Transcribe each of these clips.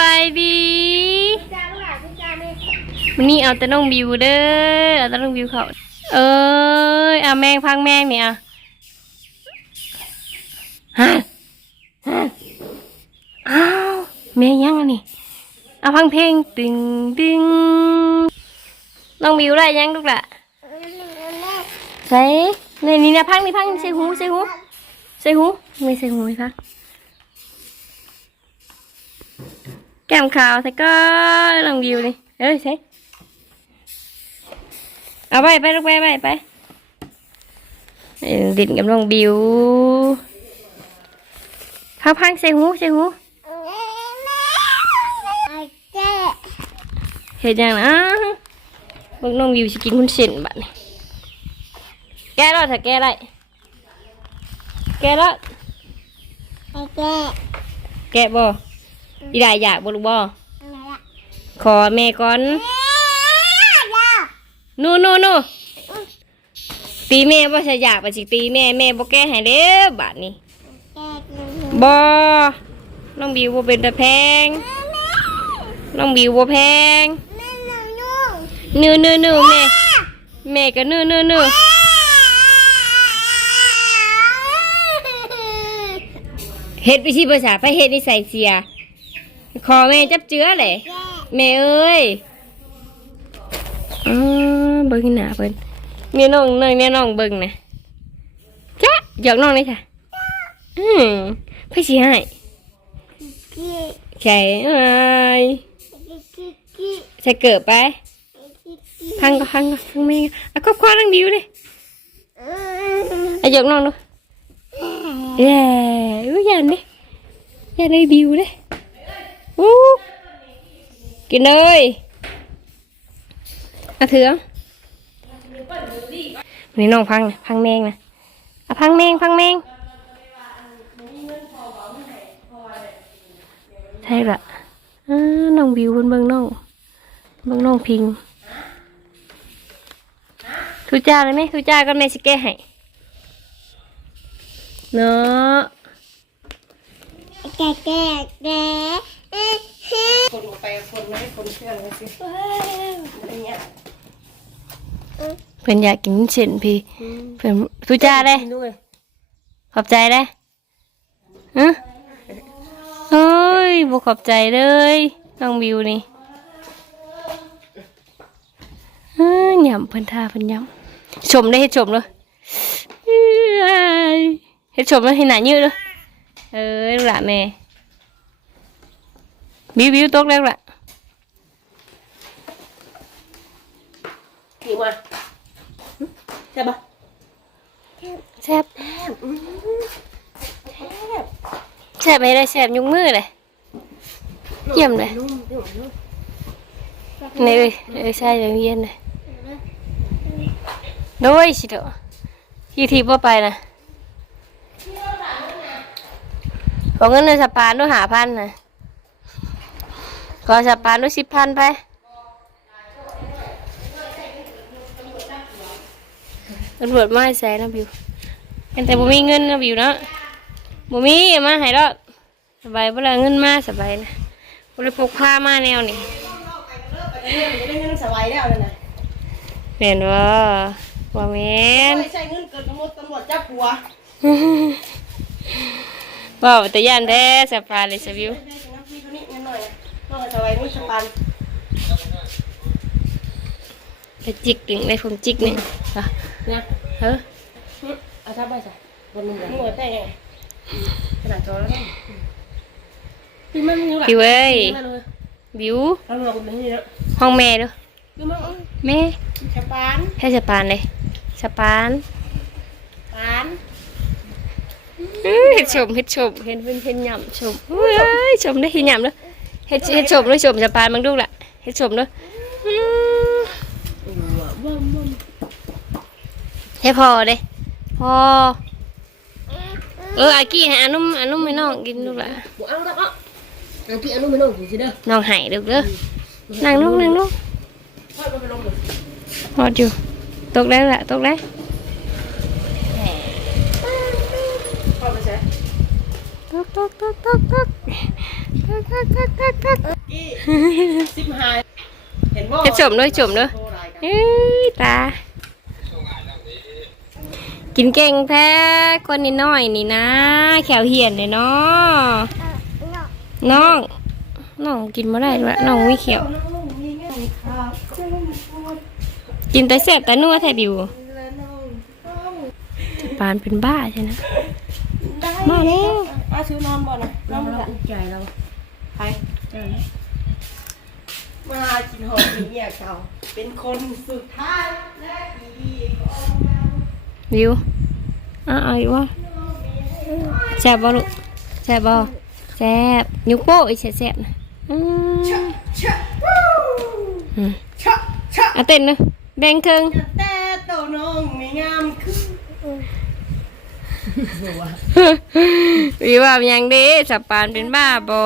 บายดีวันนี้เอาแต่น้องบิวเด้อเอาแต่น้องบิวเขาเอ้ยเอาแมงพังแมงเนี่ยฮะฮะอ้าวแมงยังอันนี่เอาพังเพลงตึงตึงน้องบิวได้ยังลูกละใส่ในนี่นะพังนี่พังใส่หูใส่หูใส่หูไม่ใส่หูไหมพัง แก้มขาวใส่ก็ลองวิวเลยเอ้ยใส่เอาไปไปลูกไปไปไปเออดินกับน้องบิวพังพังใส่หูใส่หูเห็นยังนะเบิ่งน้องบิวสิกินคุณเส้นบัดนี้แก้แล้วถ้าแก้ได้แก้แล้วแก้บ่ อีได้อยากบ่ลูกบ่ขอแม่ก่อนนู่นนู่นนู่นตีแม่บ่ใช่อยากไปสิตีแม่แม่บ่แก้ให้เด้อบาดนี้บ่น้องบิวบ่เป็นตะแพงน้องบิวบ่แพงนื้อนื้อนื้อแม่แม่ก็นื้อนื้อนื้อเฮ็ดไปสิภาษาไปเฮ็ดนิสัยเสีย ขอแม่จับเจือเลยแม่เอ้ยอ๋อเบิ่งหน้าเพิ่นเนี่ยน้องน้อยเนี่ยน้องเบิ่งนะจ้ะหยอกน้องเลยค่ะอืมไปสิให้ใช่เอ้ยใส่เกิดไปพังก็พังก็พังไม่อะก็คว้าดังดิวเลยอะหยอกน้องดูเย้อุ้ยยันดิยันได้บิวเลย อู้กินเลยมาถือเอนี่น้องพังนะพังแมงนะอะพังแมงพังแมงใช่ละน้องวิวบนเบิ่งน้องเบิ่งน้องพิงทุจ้าเลยไหมทุจ้าก็แม่สิแก้ให้เนาะแก่แก่แก่ คนไปคนไม่คนเชื่อเลยสิอะไรเงี้ยเพิ่อนอยากกินเส้นพี่เพิ่อนทุจ้าเลยขอบใจได้ฮะเฮ้ยบุขอบใจเลยน้องบิวนี่เอ้ยยำเพิ่นทาเพิ่นยำชมได้เฮ็ดชมเลยเอ้ชมแล้วให้หนายืดเลยเอ้ยลูกหละแม่ บิวบิวตกแล้วล่ะขี่มาใช่ปะแซ่บแซ่บให้ได้แซ่บยุงมือเลยเยี่ยมเลยนุ่มนุ่มนุ่มนี่เอ้ยเอ้ยใช่เลยเย็นเลยโดยสิเดอที่ทีบ่ไปนะขอเงินในสปานด้วยหาพันนะ ขอสปานด้วยสิบพันไปตำรวจมาให้แสนนะบิวแต่บ่มีเงินนะบิวเนาะบ่มีเอามาให้ดอกสบายบ่ละเงินมาสบายนะบ่ได้พกพามาแนวนี่จะได้เงินสบายแล้วเลยนะแม่นว่าว่าแม่นไม่ใช่เงินเกินตำรวจตำรวจจับหัวว่าแต่ย่านแท้สปาเลยสวิว น้องสบายนี่สปันไปจิกถึงในผมจิกนี่อะนะเฮ้อเอาทับไปใส่บนมือหน่วยแต่ยังไงขนาดจอแล้วนี่พี่มันมีหลักพี่เว้ยเลยบิวเราลองกันนี่เนาะห้องแม่เด้อคือมันแม่สปันให้สปานเลยสปานปันอื้อเฮ็ดชมเฮ็ดชมเห็นเพิ่นเฮ็ดหย่ำชมเอ้ยชมได้เฮ็ดหย่ำเด้อ เฮ็ดเฮ็ดชมด้วยชมสปานมึงดูล่ะเฮ็ดชมด้ว้าวว้าวให้พอเด้พอเอออากี้ให้อานุ่มอานุ่มให้น้องกินดูล่ะบ่เอาแล้วก็เอาพี่อนุมไม่น้องสิเด้อน้องหายเด้เด้อนั่งลูกนั่งลูกพอดอยู่ตกแล้ละตกแล้ใส่ ตกตกตกตกตกตกตกตกตกตกกี้สิบหายเห็นบ่จะจมด้วยจมด้วยโทรหลายกันเอ้ยตากินเก่งแท้คนนี้น้อยนี่นะ แขวเหียนเลยเนาะน้องน้องกินมาได้ด้วยน้องวิเขียว กินแต่แซ่บแต่นัวแท้ดิวและน้องต้องปานเป็นบ้าใช่ได้มาแล้ว อาชื่อนอนบ่นะนอนบ่ละใจเราใครเจ้าเนี่ยมากินหอมกินเงียเก่าเป็นคนสุดท้ายและดีของเราวิวอะเอาอีกว่าแซ่บบ่ลูกแซ่บบ่แซ่บนิ้วโป้อีกแซ่บๆนะอืมชะชะวู้อืมชะชะเอาเต้นเลยแบ่งครึ่งแต่เตัวน้องไม่งามคือ วิวว่ายังดีสับปานเป็นบ้าบอ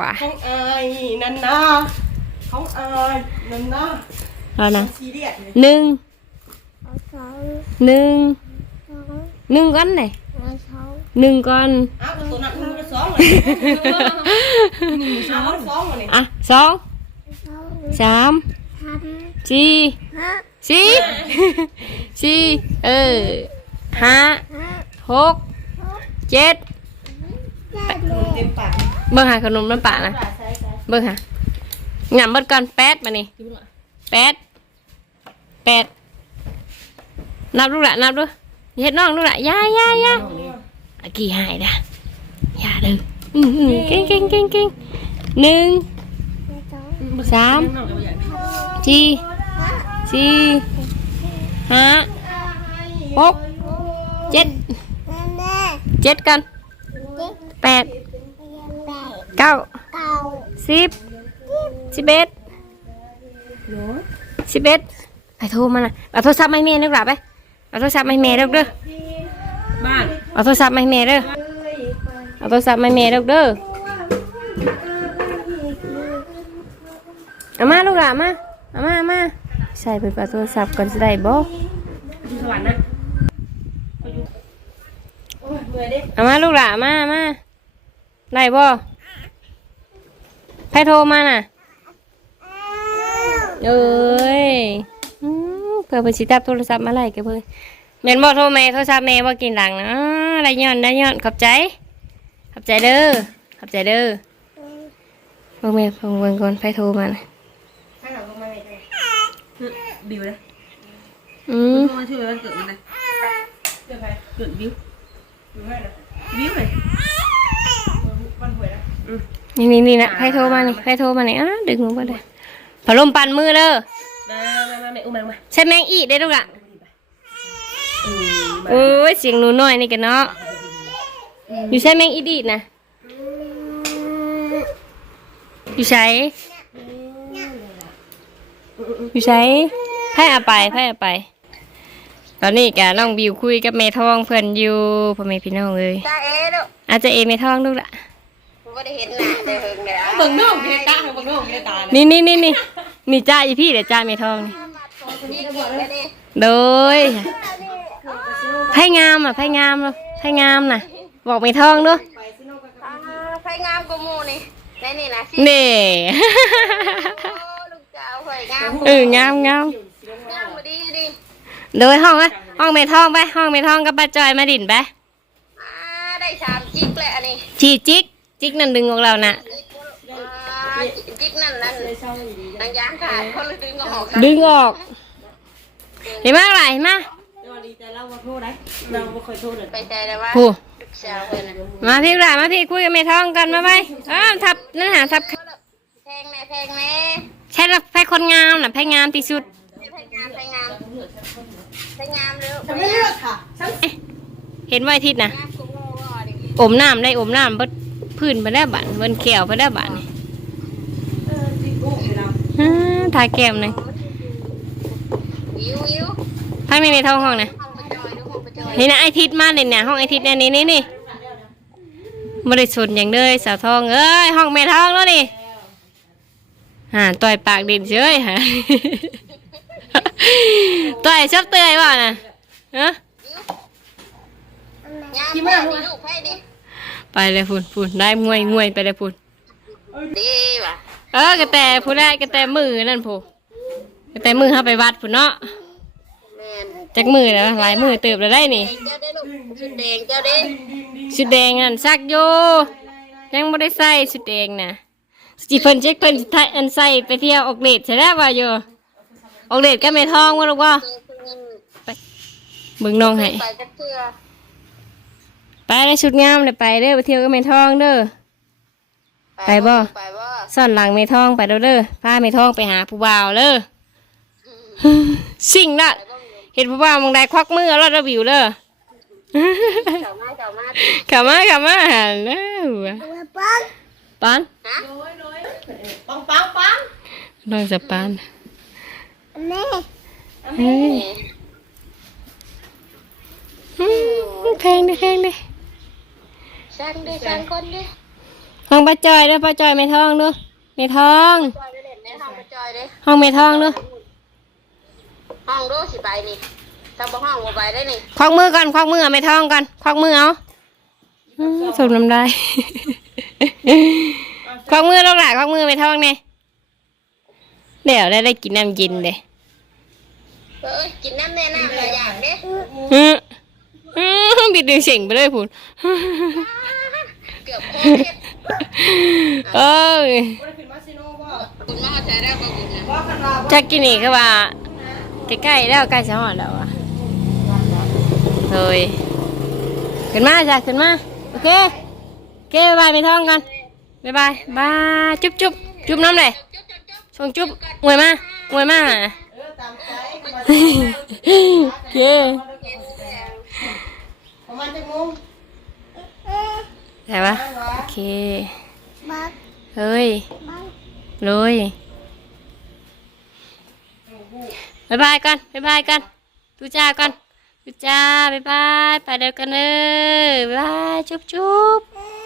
ว่ะของอายนันนาของอายนันนาเอานะซีเรียสเลยหนึ่งหนึ่งหนึ่งก้อนเลยหนึ่งก้อนอ้าวตัวนั้นมันก็สองเลยหนึ่งสองสองเลยอะสองสามสี่สี่สี่เออห้า หกเจ็ดเต็มปากเบิ่งหาขนมน้ำป่านะเบิ่งหาหยำเบิดก่อนแปดมานี่แปดแปดนับลูกละนับดูเฮ็ดน้องลูกละย่าย่าย่าอากี่หายด่ะย่าเด้ออืมอืมเก่งเก่งเก่งเก่งหนึ่งสามสี่สี่ห้าหกเจ็ด เจ็ดกันแปดเก้าสิบสิบเอ็ดสิบเอ็ดไปโทรมาน่ะเอาโทรศัพท์มาให้แม่นึกหลับไปเอาโทรศัพท์มาให้แม่เด้อเด้อบ้านเอาโทรศัพท์มาให้แม่เด้อเอาโทรศัพท์มาให้แม่เด้อเด้อเอามาลูกหลานมาเอามาเอามาใส่เปิดเอาโทรศัพท์ก่อนจะได้บ่อยู่สวรรค์นะ โอ้ยเมื่อยดิเอามาลูกหลานมามาได้บ่ใครโทรมาน่ะ เอ้ยอืมเพื่อไปสิตับโทรศัพท์มาไล่กันเพื่อนแม่นบ่โทรแม่โทรศัพท์แม่บ่กินหลังนะอ้าได้ย้อนได้ย้อนขอบใจ ขอบใจเด้อขอบใจเด้อเบิ่งแม่เบิ่งเบิ่งก่อนใครโทรมาน่ะข้างหลังก็มาเลยบิวนะอืมมาช่วยวันเกิดมันนะเกิดใครเกิดบิวบิ วให้นะบิวเลยวันหวยนะอืมนี่นี่นี่นะใครโทรมานี่ใครโทรมานี่อ้าดึงลงไปเลยพัดลมปั่นมือเด้อมามามาแม่อุ้มมามาใช่แมงอีได้ลูกละอืมมาโอ้ยเสียงหนูน้อยนี่กันเนาะอยู่ใช่แมงอีดีดนะอยู่ใช้อยู่ใช้ไพ่เอาไปไพ่เอาไป ตอนนี้กะน้องบิวคุยกับเมทองเพื่อนอยู่พ่อแม่พี่น้องเลยจ้าเอ๋ลูกอาจจะเอเมทองลูกละผมไม่ได้เห็นหน้าได้เฮิงเลยอะเบิ่งน้องกินตาเบิ่งน้องกินตาเลยนี่นี่นี่นี่นี่จ้าอีพี่เดี๋ยวจ้าเมทองนี่นี่เก่งเลยดิโดยไพ่งามอะไพ่งามเนาะไพ่งามน่ะ บอกเมทองด้วยอ่าไฟงามกว่าหมูนี่ในนี่นะสิเน่โอ้ลูกเจ้าเฮ้ยงามเอองามงามงามมาดีดิ โดยห้องอะห้องเมทองไปห้องเมทองกับป้าจอยมาดินไปอ่าได้สามจิกเลยอันนี้ฉีดจิกจิกนั่นดึงของเราน่ะอ่าจิกนั่นนั่นนางยางขาดคนละดึงก็ออกดึงออก เห็นไหมอะไรเห็นไหมสวัสดีแต่เราบ่โทษได้เราบ่เคยโทษเลยไปใจเลยว่าผู้ลูกสาวเพิ่นน่ะมาพี่กระมาพี่คุยกับเมทองกันมาไปอ้าวทับนั่นหาทับแพงแม่แพงแม่ใช่ละไพ่คนงามน่ะไพ่งามที่สุด ไฟงามเร็วจะไม่เลือกค่ะฉันเห็นไวาอาทิตย์นะงามกูโง่ว่าดิอมน้ำได้อมน้ำเบิดพื้นไปได้บานเบินแก้วไปได้บานนี่เออจิกอุ้มเราอ่าทาแก้มหนึงวิววิวพักในในท้องห้องนะห้องประจอยดูห้องประจอยนี่นะไอทิศมาเลยเนี่ยห้องไอทิศเนี่ยนี่นี่นี่ไม่ได้สนอย่างเลยสาวทองเอ้ยห้องแม่ทองแล้วนี่อ่าต่อยปากดินเฉยฮะ ต่อยชอบเตยว่าน่ะฮะงามแม่นี่ลูกไพ่ดิพไปเลยพุ่นพุ่นได้งวยงวยไปเลยพุ่นดีว่ะเออกระแตผู้ได้กระแตมือนั่นผู้กระแตมือเฮาไปวัดพุ่นเนาะแม่นจักมือแล้วหลายมือเติบแล้วได้นี่เจ้าได้ลูกชุดแดงเจ้าได้สุดแดงนั่นซักอยู่ยังบ่ได้ใส่สุดแดงน่ะสิเพิ่นเช็คเพิ่นสิไทยอันใส่ไปเที่ยวออกเดทใช่แล้วว่าอยู่ ออกเดทก็ไม่ท้องว่าลูกว่าเจอเพิ่นเบิ่งน้องให้ไปจักเทื่อไปในชุดงามเลยไปเด้อไปเที่ยวก็ไม่ท้องเด้อไปบ่ไปบ่ซ่อนหลังไม่ท้องไปเด้อเด้อพาไม่ท้องไปหาผู้บ่าวเด้อสิ่งละเห็นผู้บ่าวมองได้ควักมือแล้วระบิวเด้อเจ้ามาเจ้ามาขับมาขับมาหันเด้อปานฮะปังปังปังน้องจะปาน แม่เฮ้ยอืมแพงเด้อแพงเด้อช่างดิช่างคนดิห้องป้าจอยเด้อป้าจอยไม่ท้องเด้อไม่ท้อง จอยไปเล่นในห้องไปจอยเด้ห้องไม่ท้องเด้อห้องดูสิไปนี่ถ้าบ่ห้องบ่ไปได้นี่ควักมือก่อนควักมือเอาไม่ท้องก่อนควักมือเอาอืมสูบน้ำได้ ควักมือลงหล่ะควักมือไม่ท้องเนี่ย เดี๋ยวได้ได้กินน้ำเย็นเด้เอ้ยกินน้ำแน่น้ำหลายอย่างเด้อืมอืมบิดดึงเสียงไปเลยพูนเกือบโคตรเฮ็ดเอ้ยบ่ได้ขึ้นมาซิโน่บ่คุณมาใช้ได้บ่คุณนะบ่คันว่าบ่จะกินนี่คือว่าใกล้ๆแล้วใกล้จะหอดแล้วอะเฮ้ยขึ้นมาจ้ะขึ้นมาโอเคโอเคบ๊ายบายไม่ท้องกันบ๊ายบายบายจุ๊บจุ๊บจุ๊บน้ำเลย จุ๊บจุ๊บจุ๊บส่งจุ๊บงวยมางวยมาเออตามใจมาโอเคประมาณจักโมงได้ปะโอเคเฮ้ยเลยบายบายกันบายบายกันดูจ้ากันดูจ้าบายบายไปเดียวกันเลยบายบายจุ๊บจุ๊บ